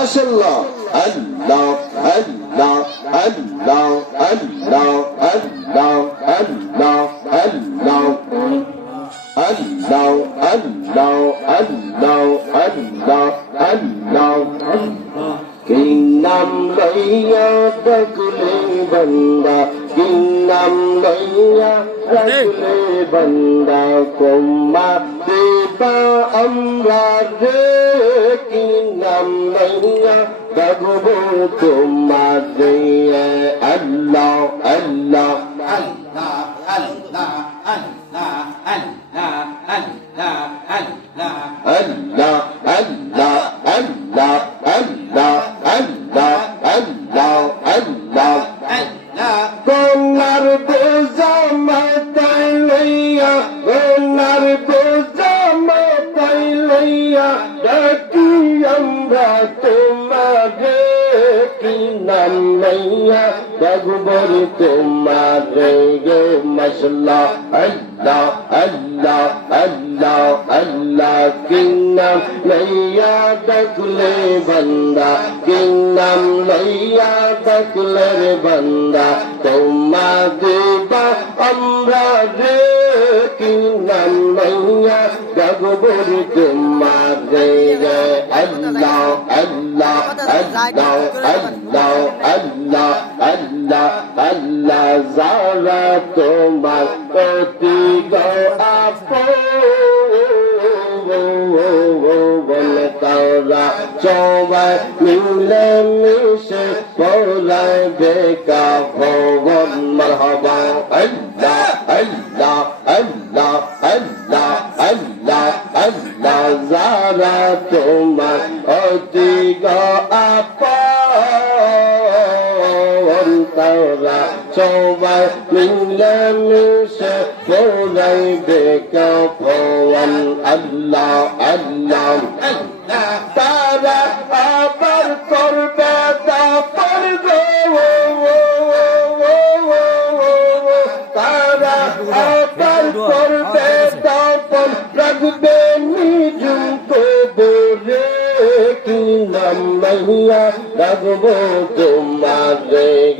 মাশাআল্লাহ আল্লাহ আল্লাহ আল্লাহ আল্লাহ আল্লাহ আল্লাহ আল্লাহ Allah, Allah, Allah, Allah, Allah, Allah. Ki naam laiya dakle banda, ki naam laiya dakle banda, komma deba amra re. Ki naam laiya dakbo komma re. Allah, Allah, Allah, Allah, Allah, Allah. Allah, Allah, Allah, Allah, Allah, Allah, Allah, Allah, Allah, Allah. Konar boza matai laiya, konar boza matai laiya, daki amra tomare ki naam laiya, dagbar tomare ge mashallah. Allah, Allah, Allah, Allah, ki naam laiya dakle banda, ki naam laiya dakle banda, tomma deba amra re, ki naam laiya dagbor tomare re. Allah, Allah, Allah, Allah, Allah, Allah, Allah, zara tomar oti go আপন তারা সবাই মিলে মিশে পড়াইবে কাফন মারহাবা আল্লাহ আল্লাহ আল্লাহ আল্লাহ আল্লাহ আল্লাহ যারা তোমার অতি গো আপন তারা সবাই মিলে মিশে পড়াইবে কাফন আল্লাহ আল্লাহ তারা